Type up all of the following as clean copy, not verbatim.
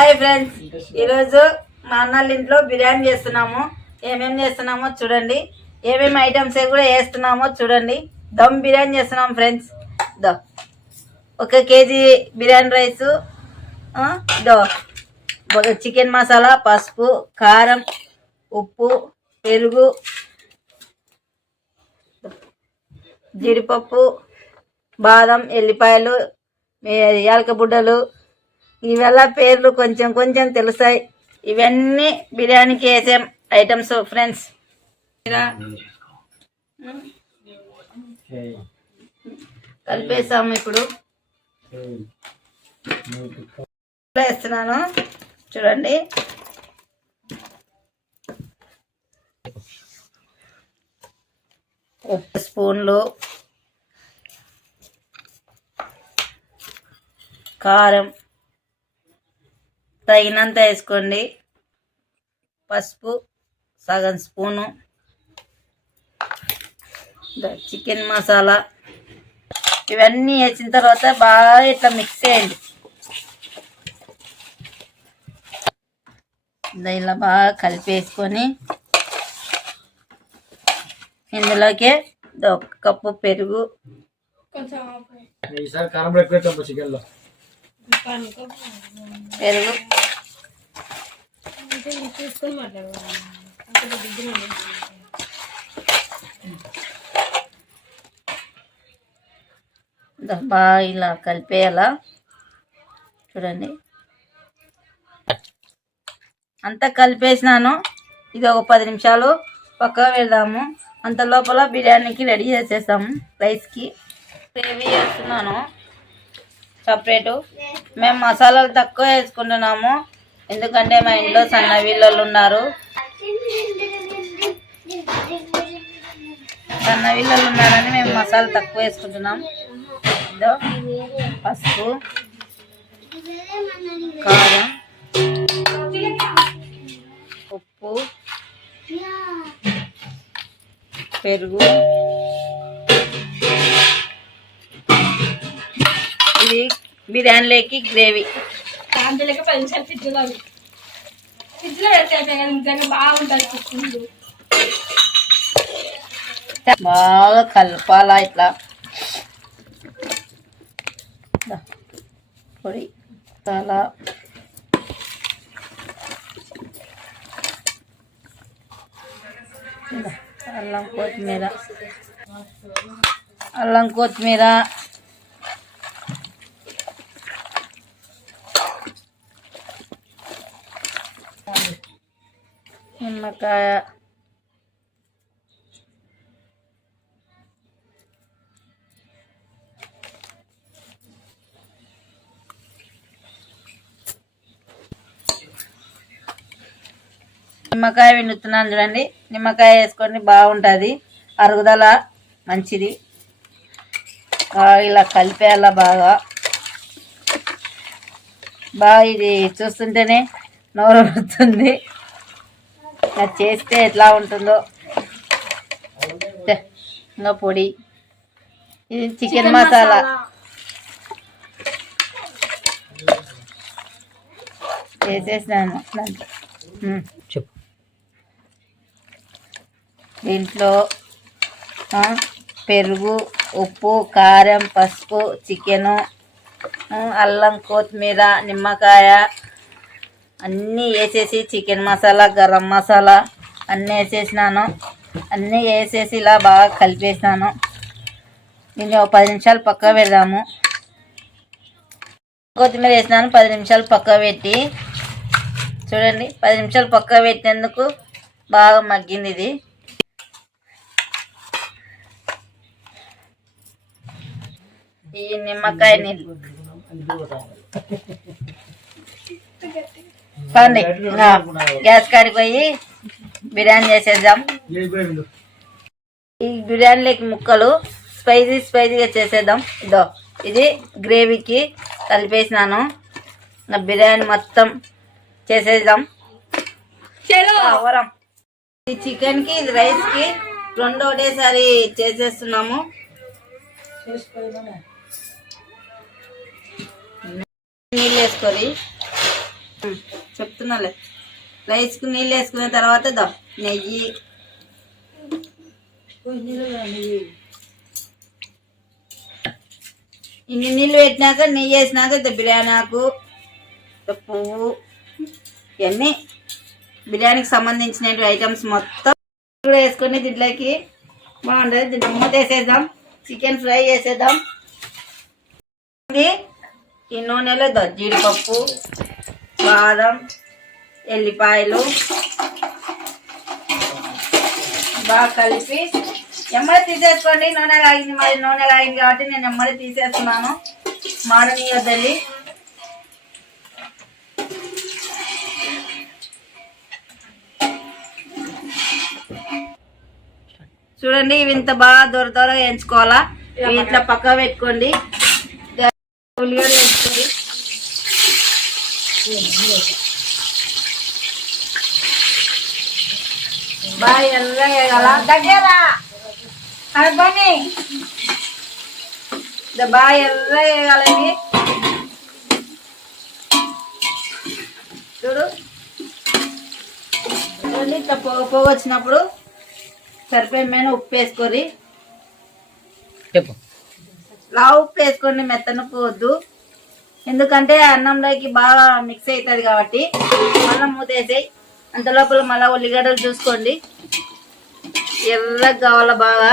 Hi friends, ఈరోజు మా అన్నళ్ళ ఇంట్లో బిర్యానీ చేస్తున్నాము. ఏమేమి చేస్తున్నామో చూడండి, ఏమేమి ఐటమ్స్ కూడా వేస్తున్నామో చూడండి. దమ్ బిర్యానీ చేస్తున్నాము ఫ్రెండ్స్. దో 1 కేజీ బిర్యానీ రైసు, దో చికెన్ మసాలా, పసుపు, కారం, ఉప్పు, పెరుగు, జీడిపప్పు, బాదం, ఎల్లిపాయలు, యాలక బుడ్డలు, ఇవెల్లా పేర్లు కొంచెం కొంచెం తెలుస్తాయి. ఇవన్నీ బిర్యానీకి వేసే ఐటమ్స్ ఫ్రెండ్స్. కలిపేసాము. ఇప్పుడు వేస్తున్నాను చూడండి. ఉప్పు స్పూన్లు, కారం తగినంత వేసుకోండి, పసుపు సగం స్పూను, చికెన్ మసాలా ఇవన్నీ వేసిన తర్వాత బాగా ఇట్లా మిక్స్ చేయండి. ఇలా బాగా కలిపేసుకొని ఇందులోకి 1 కప్పు పెరుగు, పెరుగు బాగా ఇలా కలిపేయాలా చూడండి. అంతా కలిపేసినాను. ఇది ఒక 10 నిమిషాలు పక్కగా పెడదాము. అంత లోపల బిర్యానీకి రెడీ చేసేస్తాము. రైస్కి గ్రేవీ వేస్తున్నాను సపరేటు. మేము మసాలాలు తక్కువ వేసుకుంటున్నాము, ఎందుకంటే మా ఇంట్లో సన్న వీళ్ళు ఉన్నారు. సన్న వీళ్ళు ఉన్నారని మేము మసాలా తక్కువ వేసుకుంటున్నాం. ఇదో పసుపు, కారం, ఉప్పు, పెరుగు. ఇది బిర్యానీలోకి గ్రేవీ. బాగా కలపాలా ఇట్లా. పొడి మసాలా, అల్లం కొత్తిమీర, నిమ్మకాయ, నిమ్మకాయ పిండుతున్నాను చూడండి. నిమ్మకాయ వేసుకొని బాగుంటుంది, అరుగుదల మంచిది. ఇలా కలిపేయాలా బాగా. ఇది చూస్తుంటేనే నోరు వస్తుంది. అది చేస్తే ఎట్లా ఉంటుందో. ఇంకా పొడి, ఇది చికెన్ మసాలా. వేసేసినాను దాంట్లో. దీంట్లో పెరుగు, ఉప్పు, కారం, పసుపు, చికెను, అల్లం, కొత్తిమీర, నిమ్మకాయ అన్నీ వేసేసి, చికెన్ మసాలా, గరం మసాలా అన్నీ వేసేసినాను. అన్నీ వేసేసి ఇలా బాగా కలిపేసినాను. దీన్ని ఒక 10 నిమిషాలు పక్క పెడదాము. కొత్తిమీర వేసినాను. 10 నిమిషాలు పక్క పెట్టి చూడండి. 10 నిమిషాలు పక్క పెట్టినందుకు బాగా మగ్గింది ఇది. ఈ నిమ్మకాయ నీళ్ళు పండి. గ్యాస్ కాడికి పోయి బిర్యానీ చేసేద్దాం. ఈ బిర్యానీలోకి ముక్కలు స్పైసీగా చేసేద్దాం. ఇదో ఇది గ్రేవీకి కలిపేసినాను. బిర్యానీ మొత్తం చేసేద్దాం. ఈ చికెన్కి, ఇది రైస్కి రెండు ఒకటేసారి చేసేస్తున్నాము. నీళ్ళు వేసుకొని చెప్తున్నాలే. రైస్కు నీళ్ళు వేసుకున్న తర్వాత నెయ్యి, ఇన్ని నీళ్ళు పెట్టినాక నెయ్యి వేసినాక బిర్యానీ ఆకు, పువ్వు, ఇవన్నీ బిర్యానీకి సంబంధించిన ఐటమ్స్ మొత్తం కూడా వేసుకొని దీంట్లోకి బాగుంటుంది. దీంట్లో మూత వేసేద్దాం. చికెన్ ఫ్రై చేసేద్దాం. ఈ నూనెలో జీడిపప్పు, బాదం, ఎల్లిపాయలు బాగా కలిపి ఎమ్మడి తీసేసుకోండి. నూనె లాగింది, మరి నూనె లాగింది కాబట్టి నేను ఎమ్మడి తీసేస్తున్నాను. మాడనీయొద్దండి. చూడండి, ఇవి ఇంత బాగా దొరదొరగా వేయించుకోవాలా. ఇవి ఇట్లా పక్క పెట్టుకోండి. ఉల్లిగడ్డ వేసుకోండి. బాగా ఎర్రగా వేయాల. దగ్గర అబ్బాయి బాగా ఎర్రగా వేయాలి. చూడు ఇట్లా పొగ వచ్చినప్పుడు సరిపోయిన ఉప్పు వేసుకోరి. చెప్పు. ఉప్పు వేసుకోండి, మెత్తన పోవద్దు. ఎందుకంటే అన్నంలోకి బాగా మిక్స్ అవుతుంది కాబట్టి. మళ్ళీ మూతేసాయి. అంత లోపల మళ్ళీ ఉల్లిగడ్డలు చూసుకోండి. ఎర్రగా కావాలా. బాగా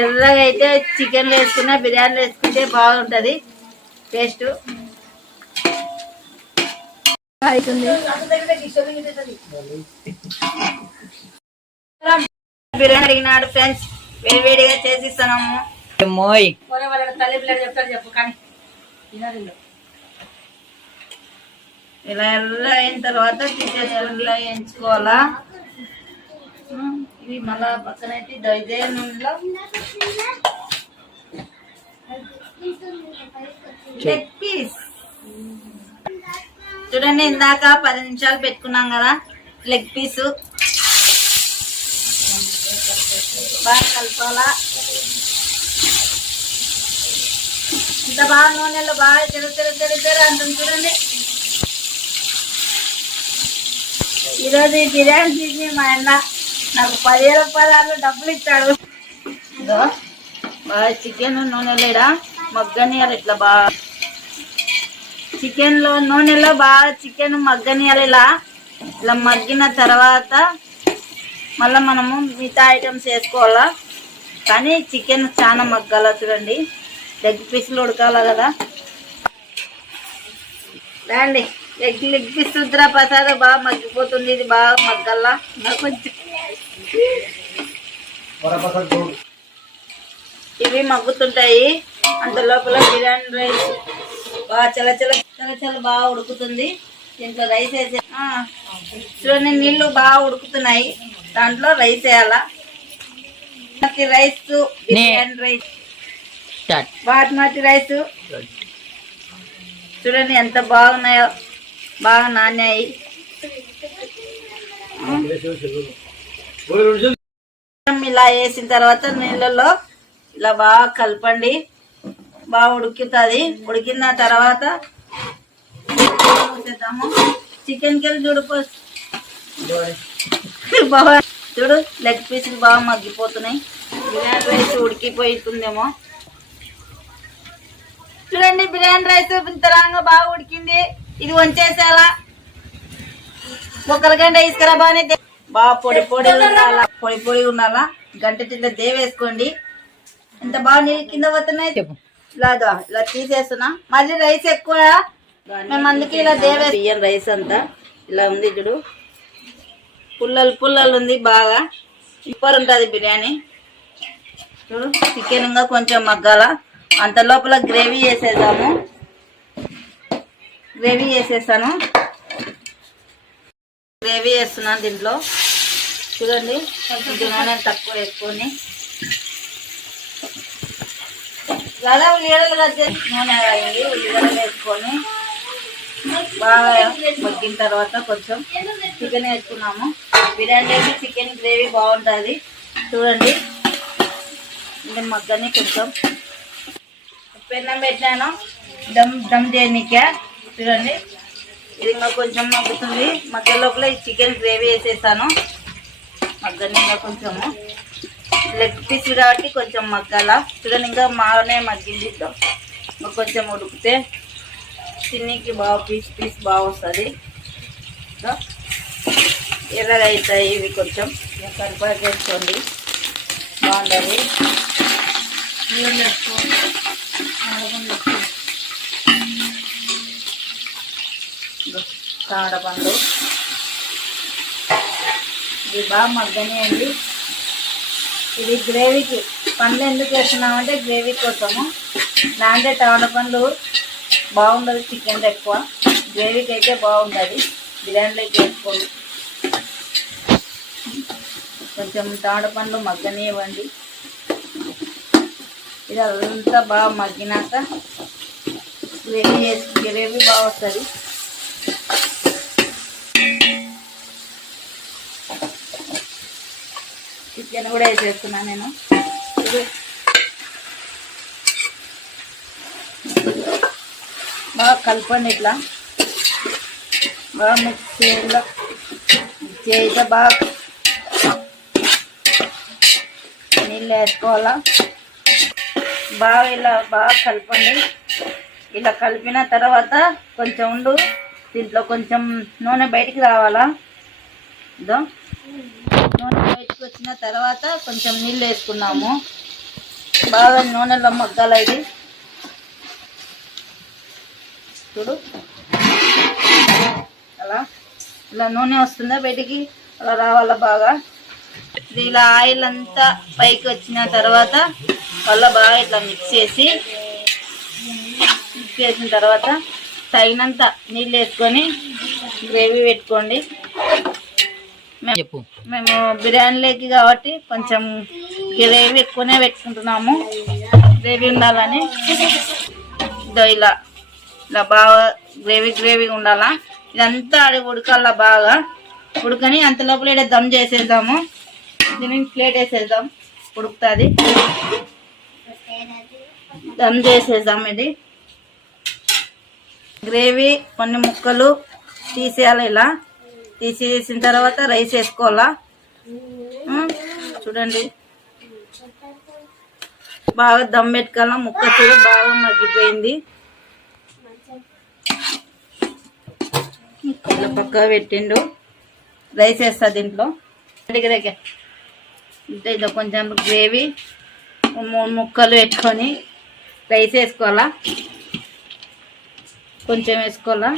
ఎర్రగా అయితే చికెన్లో వేసుకున్నా బిర్యానీలో వేసుకుంటే బాగుంటుంది టేస్ట్. బిర్యానీ అడిగినాడు ఫ్రెండ్స్, వేడివేడిగా చేసి ఇస్తున్నాము. ఇలా ఎర్ర అయిన తర్వాత తీసేసుకుంటా వేయించుకోవాలా. ఇవి మళ్ళా పక్కనైతే ఇదే నూనెలో లెగ్ పీస్. చూడండి, ఇందాక 10 నిమిషాలు పెట్టుకున్నాం కదా లెగ్ పీసు. బాగా కలపాలా. ఇంత బాగా నూనెలో బాగా తెర అంటుంది. చూడండి, ఈరోజు ఈ బిర్యానీ తీసి మా అన్న నాకు 10,000 రూపాయలు డబ్బులు ఇచ్చాడు. బాగా చికెన్ నూనెలేడా మగ్గనియాలి. ఇట్లా బాగా చికెన్లో నూనెలో బాగా చికెన్ మగ్గనియాలి. ఇలా మగ్గిన తర్వాత మళ్ళీ మనము మిగతా ఐటమ్స్ వేసుకోవాలా. కానీ చికెన్ చాలా మగ్గాల. చూడండి, లెగ్ పీసులు ఉడకాల కదా. రండి, లెగ్ పీస్ రుద్ర ప్రసాద్ బాగా మగ్గిపోతుంది. ఇది బాగా మగ్గల్లా. కొంచెం ఇవి మగ్గుతుంటాయి. అంత లోపల బిర్యానీ రైస్ బాగా చల్ల బాగా ఉడుకుతుంది. దీంట్లో రైస్ వేసే చూడండి, నీళ్లు బాగా ఉడుకుతున్నాయి. దాంట్లో రైస్ వేయాలా. Rice biryani rice, basmati rice చూడండి ఎంత బాగున్నాయో. బాగా నాణ్యాయి. ఇలా వేసిన తర్వాత నీళ్ళలో ఇలా బాగా కలపండి. బాగా ఉడుకుతుంది. ఉడికిన తర్వాత చికెన్కి వెళ్ళి బాగా చూడు, లెగ్ పీసులు బాగా మగ్గిపోతున్నాయి. బిర్యానీ రైస్ ఉడికిపోతుందేమో. చూడండి, బిర్యానీ రైస్ ఇంతలాగా బాగా ఉడికింది. ఇది వంచేసేలా. ఒక్కరి గంట ఇసుకరా బాగా పొడి పొడి ఉండాలా. గంట ఇట్లా దేవేసుకోండి. ఎంత బాగా నీళ్ళు కింద పోతున్నాయి. ఇలాగా ఇలా తీసేస్తున్నా. మళ్ళీ రైస్ ఎక్కువ మేము అందుకే ఇలా బియ్యం రైస్ అంతా ఇలా ఉంది. చూడు, పుల్లలు ఉంది. బాగా సూపర్ ఉంటుంది బిర్యానీ. చూడు, చికెన్ ఇంకా కొంచెం మగ్గాల. అంత లోపల గ్రేవీ వేసేద్దాము. గ్రేవీ వేసేసాను. గ్రేవీ వేస్తున్నాను దీంట్లో. చూడండి, కొంచెం నూనె తక్కువ వేసుకొని చాలా ఉల్లిగడ్డలు కట్ చేసి నూనె అయింది. ఉల్లిగడ్డలు వేసుకొని బాగా మగ్గిన తర్వాత కొంచెం చికెన్ వేసుకున్నాము. బిర్యానీకి చికెన్ గ్రేవీ బాగుంటుంది. చూడండి, ఇంకా మగ్గని కొంచెం పెన్నం పెట్టాను దమ్ చేయనీకే. చూడండి, ఇది ఇంకా కొంచెం మగ్గుతుంది. మగ్గ లోపల ఈ చికెన్ గ్రేవీ వేసేసాను. మగ్గని ఇంకా కొంచెము లెగ్ పీస్ కాబట్టి కొంచెం మగ్గాల. చూడండి ఇంకా మానే మగ్గింది. ఇంకా కొంచెం ఉడికితే తిన్నీకి బాగా పీస్ బాగా వస్తుంది. ఎర్రగా అవుతాయి ఇవి. కొంచెం కరివేపాకు వేసుకోండి, బాగుంటుంది. నీళ్ళు వేసుకోండి, తామరపండు ఇది బాగా మగ్గనియండి. ఇది గ్రేవీకి పండ్లు ఎందుకు వేస్తున్నామంటే గ్రేవీ కోసము. దాంట్లో తామరపండ్లు బాగుండదు చికెన్ ఎక్కువ, గ్రేవీకి అయితే బాగుంటుంది. బిర్యానీలోకి వేసుకోండి. కొంచెం తామరపండ్లు మగ్గనివ్వండి. ఇది అంతా బాగా మగ్గినాక గ్రేవీ బాగా వస్తుంది. చికెన్ కూడా వేసేస్తున్నాను నేను. బాగా కలపండి, ఇట్లా బాగా మిక్స్ చేయితే బాగా నీళ్ళు వేసుకోవాలా. బాగా ఇలా బాగా కలపండి. ఇలా కలిపిన తర్వాత కొంచెం ఉండు, దీంట్లో కొంచెం నూనె బయటికి రావాలా. ఇదో నూనె బయటకు వచ్చిన తర్వాత కొంచెం నీళ్ళు వేసుకున్నాము. బాగా నూనెలో మగ్గాల. ఇది చూడు, అలా ఇలా నూనె వస్తుందా బయటికి, అలా రావాలా బాగా. ఇది ఇలా ఆయిల్ అంతా పైకి వచ్చిన తర్వాత మళ్ళీ బాగా ఇట్లా మిక్స్ చేసిన తర్వాత తగినంత నీళ్ళు వేసుకొని గ్రేవీ పెట్టుకోండి. మేము బిర్యానీలోకి కాబట్టి కొంచెం గ్రేవీ ఎక్కువనే పెట్టుకుంటున్నాము, గ్రేవీ ఉండాలని. ఇదో ఇలా ఇలా బాగా గ్రేవీగా ఉండాలా. ఇదంతా ఆడి ఉడకాల. బాగా ఉడకని అంత లోపల ఇక్కడ దమ్ చేసేద్దాము. దీనికి ప్లేట్ వేసేద్దాం, ఉడుకుతుంది. దమ్ చేసేద్దాం. ఇది గ్రేవీ కొన్ని ముక్కలు తీసేయాలి. ఇలా తీసేసిన తర్వాత రైస్ వేసుకోవాలా. చూడండి బాగా దమ్ పెట్టుకోవాలా. ముక్క చూడు బాగా మగ్గిపోయింది. ఇలా పక్కగా పెట్టిండు. రైస్ వేస్తా దీంట్లో. ఇదో కొంచెం గ్రేవీ 3 ముక్కలు పెట్టుకొని రైస్ వేసుకోవాలా. కొంచెం వేసుకోవాలా.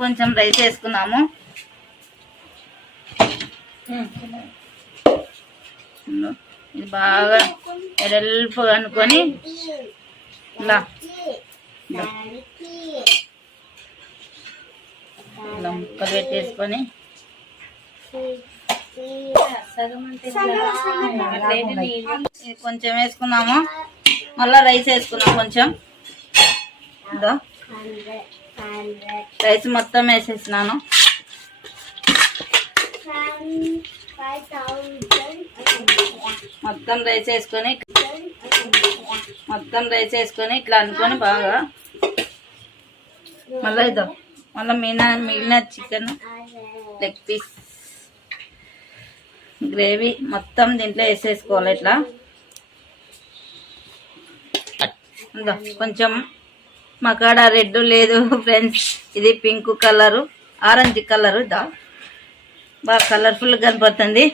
కొంచెం రైస్ వేసుకున్నాము. ఇది బాగా ఎడల్పు అనుకొని ఇలా ఇలా ముక్కలు పెట్టేసుకొని కొంచెం వేసుకున్నాము. మళ్ళీ రైస్ వేసుకున్నాం కొంచెం. ఇదో రైస్ మొత్తం వేసేసినాను. మొత్తం రైస్ వేసుకొని ఇట్లా అనుకొని బాగా మళ్ళీ ఇదో మళ్ళీ మిగిలిన చికెన్ లెగ్ పీస్ గ్రేవీ మొత్తం దీంట్లో వేసేసుకోవాలి. ఇట్లా కొంచెం మకాడ రెడ్ లేదు ఫ్రెండ్స్, ఇది పింక్ కలరు, ఆరెంజ్ కలరు. బాగా కలర్ఫుల్గా కనపడుతుంది.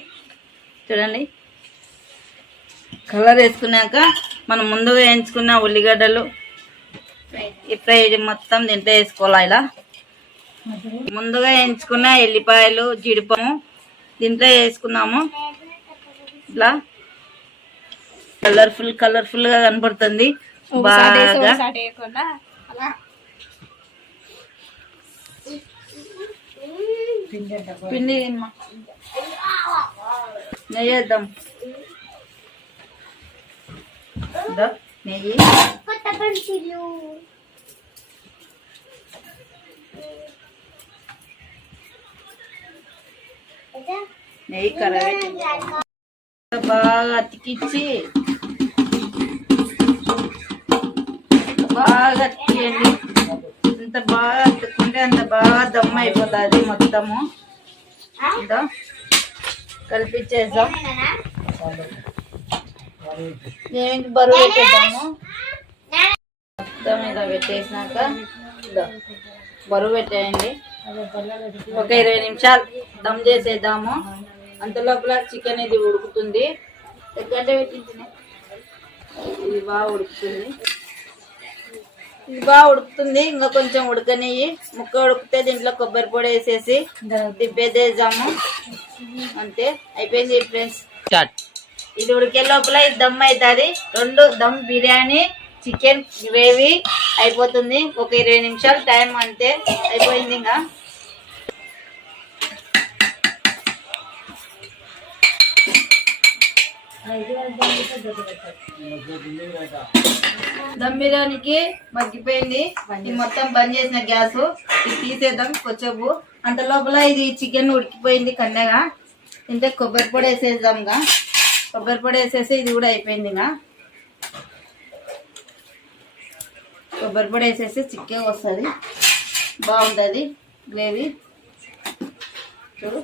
చూడండి కలర్ వేసుకున్నాక మనం ముందుగా వేయించుకున్న ఉల్లిగడ్డలు ఈ ఫ్రై మొత్తం దీంట్లో వేసుకోవాలి. ఇలా ముందుగా వేయించుకున్న ఎల్లిపాయలు జీడిపప్పు దీంట్లో వేసుకున్నాము. ఇట్లా కలర్ఫుల్గా కనపడుతుంది. బాగా పిండి నెయ్యి వేద్దాం. నెయ్యి నెయ్యి కరవేసి బాగా అతికిచ్చి బాగా అతికియండి. ఎంత బాగా అతుక్కుంటే అంత బాగా దమ్ అయిపోతుంది మొత్తము. ఇంకా కలిపించేద్దాం. నేను బరువు పెట్టేద్దాము. మొత్తం ఇలా పెట్టేసినాక బరువు పెట్టేయండి. ఒక 20 నిమిషాలు దమ్ చేసేద్దాము. అంత లోపల చికెన్ ఇది ఉడుకుతుంది. గంట పెట్టించిన ఇది బాగా ఉడుకుతుంది. ఇంకా కొంచెం ఉడకనియ్యి. ముక్క ఉడికితే దీంట్లో కొబ్బరి పొడి వేసేసి దిబ్బేద్దాము. అంతే, అయిపోయింది ఫ్రెండ్స్. ఇది ఉడికే లోపల ఇది దమ్ అవుతుంది. 2 దమ్ బిర్యానీ చికెన్ గ్రేవీ అయిపోతుంది. ఒక 20 నిమిషాలు టైం, అంతే అయిపోయింది. ఇంకా దమ్ బిర్యానీకి మగ్గిపోయింది. ఇది మొత్తం బంద్ చేసిన గ్యాస్. ఇది తీసేద్దాం కొంచెంసేపు. అంత లోపల ఇది చికెన్ ఉడికిపోయింది కన్నగా. ఇంతే కొబ్బరి పొడి వేసేద్దాం. ఇంకా కొబ్బరి పొడి వేసేసి ఇది కూడా అయిపోయింది. ఇంకా కొబ్బరి పొడి వేసేసి చికెన్ వస్తుంది, బాగుంటుంది గ్రేవీ. చూడు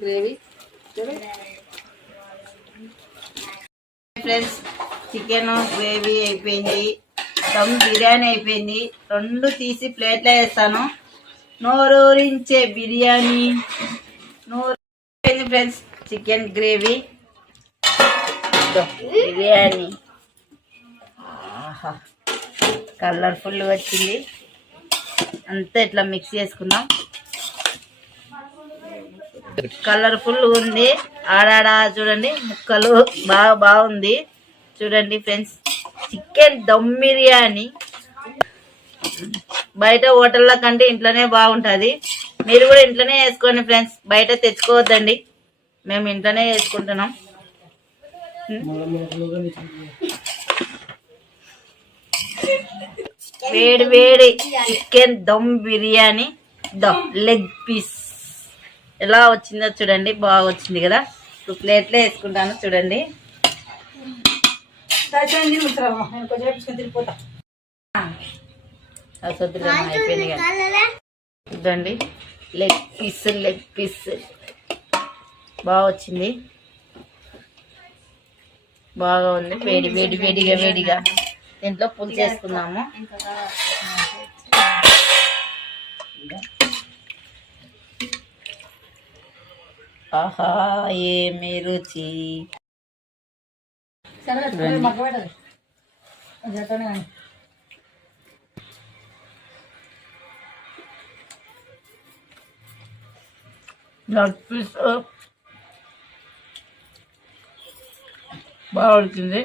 గ్రేవీ ఫ్రెండ్స్. చికెన్ గ్రేవీ అయిపోయింది, దమ్ బిర్యానీ అయిపోయింది. 2 తీసి ప్లేట్లో వేస్తాను. నోరూరించే బిర్యానీ అయిపోయింది friends. Chicken gravy biryani colourful వచ్చింది. అంతా ఇట్లా మిక్స్ చేసుకుందాం. కలర్ఫుల్ ఉంది. ఆడాడా చూడండి ముక్కలు బాగుంది. చూడండి ఫ్రెండ్స్, చికెన్ దమ్ బిర్యానీ బయట హోటల్లో కంటే ఇంట్లోనే బాగుంటుంది. మీరు కూడా ఇంట్లోనే వేసుకోండి ఫ్రెండ్స్, బయట తెచ్చుకోవద్దండి. మేము ఇంట్లోనే వేసుకుంటున్నాం. వేడి వేడి chicken dum biryani leg piece ఎలా వచ్చిందో చూడండి. బాగా వచ్చింది కదా. ఇప్పుడు ప్లేట్లో వేసుకుంటాను చూడండి. అయిపోయింది కదా చూడండి. లెగ్ పీస్ బాగా వచ్చింది, బాగా ఉంది. వేడిగా దీంట్లో పులుసు వేసుకుందాము. ఆహా ఏమి రుచి. లెగ్ పీస్ బాగా ఉడికింది.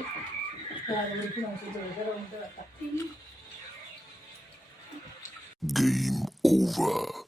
Game over.